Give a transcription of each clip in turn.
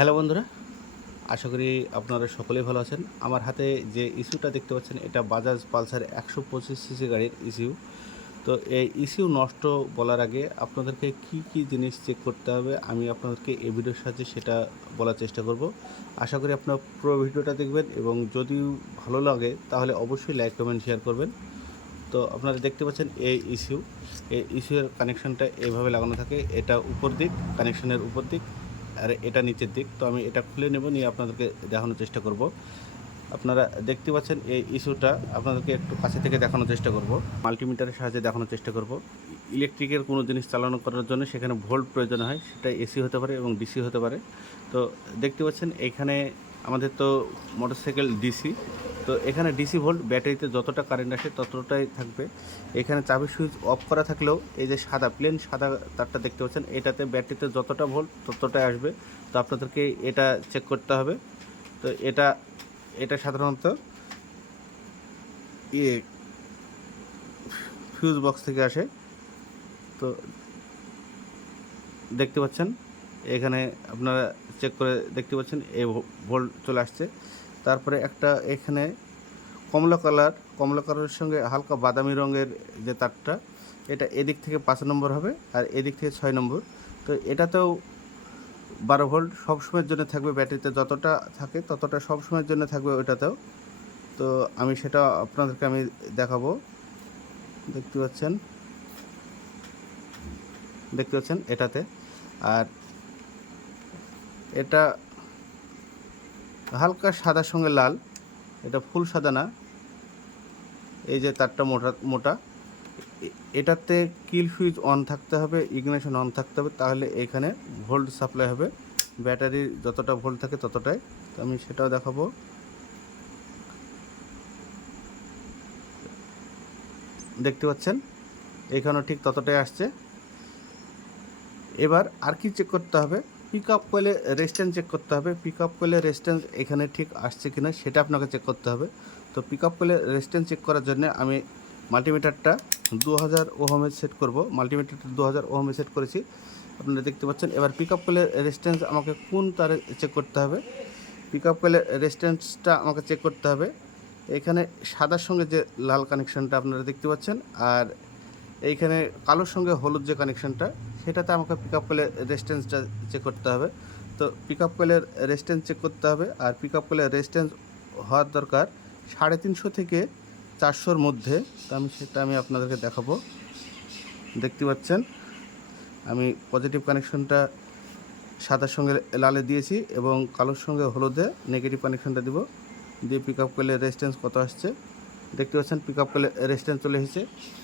Hello বন্ধুরা, আশা করি আপনারা সকলেই ভালো আছেন। আমার হাতে যে ইস্যুটা দেখতে পাচ্ছেন, এটা বাজাজ পালসার একশো পঁচিশ সিসি গাড়ির ইস্যু। তো এই ইস্যু নষ্ট বলার আগে আপনাদেরকে কি কি জিনিস চেক করতে হবে, আমি আপনাদেরকে এই ভিডিওর সাহায্যে সেটা বলার চেষ্টা করব। আশা করি আপনার পুরো ভিডিওটা দেখবেন এবং যদি ভালো লাগে, তাহলে অবশ্যই লাইক, কমেন্ট শেয়ার করবেন। তো আপনারা দেখতে পাচ্ছেন এই ইস্যু, এই ইস্যুর কানেকশনটা এইভাবে লাগানো থাকে, এটা উপর দিক, কানেকশনের উপর দিক। আর, এটা নিচের দিক। তো আমি এটা খুলে নেব, নিয়ে আপনাদেরকে দেখানোর চেষ্টা করব। আপনারা দেখতে পাচ্ছেন এই ইস্যুটা, আপনাদেরকে একটু কাছে থেকে দেখানোর চেষ্টা করব। মাল্টিমিটারের সাহায্যে দেখানোর চেষ্টা করব। ইলেকট্রিকের কোনো জিনিস চালানো করার জন্য সেখানে ভোল্ট প্রয়োজন হয়, সেটা এসি হতে পারে এবং ডিসি হতে পারে। তো দেখতে পাচ্ছেন এইখানে আমাদের তো মোটরসাইকেল ডিসি। তো এখানে ডিসি ভোল্ট ব্যাটারিতে যতটা কারেন্ট আসে ততটাই থাকবে। এখানে চাবি সুইচ অফ করা থাকলেও এই যে সাদা প্লেন সাদা তারটা দেখতে পাচ্ছেন, এটাতে ব্যাটারিতে যতটা ভোল্ট ততটাই আসবে। তো আপনাদেরকে এটা চেক করতে হবে। তো এটা এটা সাধারণত ইয়ে ফিউজ বক্স থেকে আসে। তো দেখতে পাচ্ছেন, এখানে আপনারা চেক করে দেখতে পাচ্ছেন, এই ভোল্ট চলে আসছে। তারপরে একটা এখানে কমলা কালার, কমলা কালারের সঙ্গে হালকা বাদামি রঙের যে তারটা, এটা এদিক থেকে পাঁচ নম্বর হবে আর এদিক থেকে ছয় নম্বর। তো এটাতেও বারো ভোল্ট সবসময়ের জন্য থাকবে ব্যাটারিতে যতটা থাকে ততটা সবসময়ের জন্য থাকবে ওইটাতেও। তো আমি সেটা আপনাদেরকে আমি দেখাবো। দেখতে পাচ্ছেন দেখতে পাচ্ছেন এটাতে। আর এটা হালকা সাদার সঙ্গে লাল। এটা ফুল সাদা না। এই যে তারটা মোটা মোটা। এটাতে কিল সুইচ অন থাকতে হবে, ইগনিশন অন থাকতে হবে, তাহলে এখানে ভোল্ট সাপ্লাই হবে। ব্যাটারি যতটা ভোল্ট থাকে ততটাই। তো আমি সেটাও দেখাবো। দেখতে পাচ্ছেন? এখানেও ঠিক ততটাই আসছে। এবার আর কি চেক করতে হবে? পিক আপ কয়েলে রেস্টেন্স চেক করতে হবে। পিক আপ কয়েলে রেস্টেন্স এখানে ঠিক আসছে কিনা সেটা আপনাকে চেক করতে হবে। তো পিক আপ কয়েলে রেস্টেন্স চেক করার জন্য আমি মাল্টিমিটারটা দু হাজার ওহমে সেট করব। মাল্টিমিটারটা দু হাজার ওহমে সেট করেছি। আপনারা দেখতে পাচ্ছেন, এবার পিক আপ কয়েলের রেস্টেন্স আমাকে কোন তারে চেক করতে হবে? পিক আপ কয়েলের রেস্টেন্সটা আমাকে চেক করতে হবে। এখানে সাদার সঙ্গে যে লাল কানেকশনটা আপনারা দেখতে পাচ্ছেন, আর এইখানে কালোর সঙ্গে হলুদ যে কানেকশনটা সেটাতে আমাকে পিক আপ কয়েলের রেস্টেন্সটা চেক করতে হবে। তো পিক আপ কয়েলের রেস্টেন্স চেক করতে হবে আর পিক আপ কয়েলের রেস্টেন্স হওয়ার দরকার সাড়ে তিনশো থেকে চারশোর মধ্যে। তো আমি সেটা আমি আপনাদেরকে দেখাবো। দেখতে পাচ্ছেন, আমি পজিটিভ কানেকশনটা সাদার সঙ্গে লালে দিয়েছি এবং কালোর সঙ্গে হলুদে নেগেটিভ কানেকশনটা দিব। দিয়ে পিক আপ করলে রেস্টেন্স কত আসছে? দেখতে পাচ্ছেন পিক আপ রেস্টেন্স চলে এসেছে।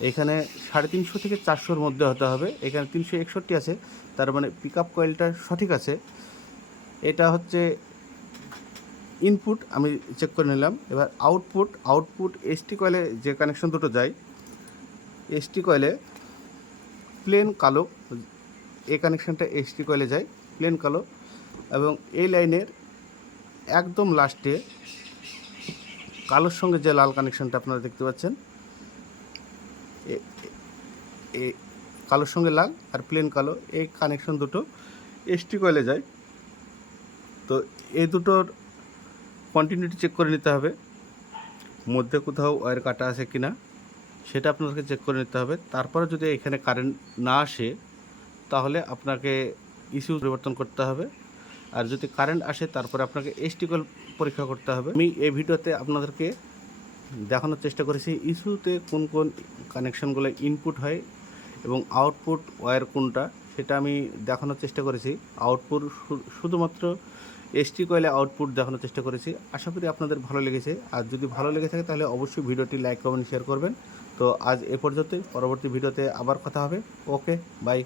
এখানে সাড়ে তিনশো থেকে চারশোর মধ্যে হতে হবে। এখানে তিনশো একষট্টি আছে। তার মানে পিক আপ কয়েলটা সঠিক আছে। এটা হচ্ছে ইনপুট আমি চেক করে নিলাম। এবার আউটপুট আউটপুট এসটি কয়েলে যে কানেকশন দুটো যায় এসটি কয়েলে প্লেন কালো, এই কানেকশানটা এসটি কয়েলে যায় প্লেন কালো। এবং এই লাইনের একদম লাস্টে কালোর সঙ্গে যে লাল কানেকশনটা আপনারা দেখতে পাচ্ছেন, এ- কালোর সঙ্গে লাল আর প্লেন কালো, এই কানেকশন দুটো এসটি কয়েলে যায়। তো এই দুটোর কন্টিনিউটি চেক করে নিতে হবে, মধ্যে কোথাও ওয়্যার কাটা আছে কি না সেটা আপনাদেরকে চেক করে নিতে হবে। তারপরে যদি এখানে কারেন্ট না আসে, তাহলে আপনাকে ইস্যু পরিবর্তন করতে হবে। আর যদি কারেন্ট আসে, তারপরে আপনাকে এসটি কল পরীক্ষা করতে হবে। আমি এই ভিডিওতে আপনাদেরকে দেখানোর চেষ্টা করেছি, ইস্যুতে কোন কোন কানেকশানগুলো ইনপুট হয় এবং আউটপুট ওয়্যার কোনটা, সেটা আমি দেখানোর চেষ্টা করেছি। আউটপুট শুধুমাত্র এসটি কয়েলে আউটপুট দেখানোর চেষ্টা করেছি। আশা করি আপনাদের ভালো লেগেছে। আর যদি ভালো লেগে থাকে, তাহলে অবশ্যই ভিডিওটি লাইক কমেন্ট শেয়ার করবেন। তো আজ এ পর্যন্তই। পরবর্তী ভিডিওতে আবার কথা হবে। Okay bye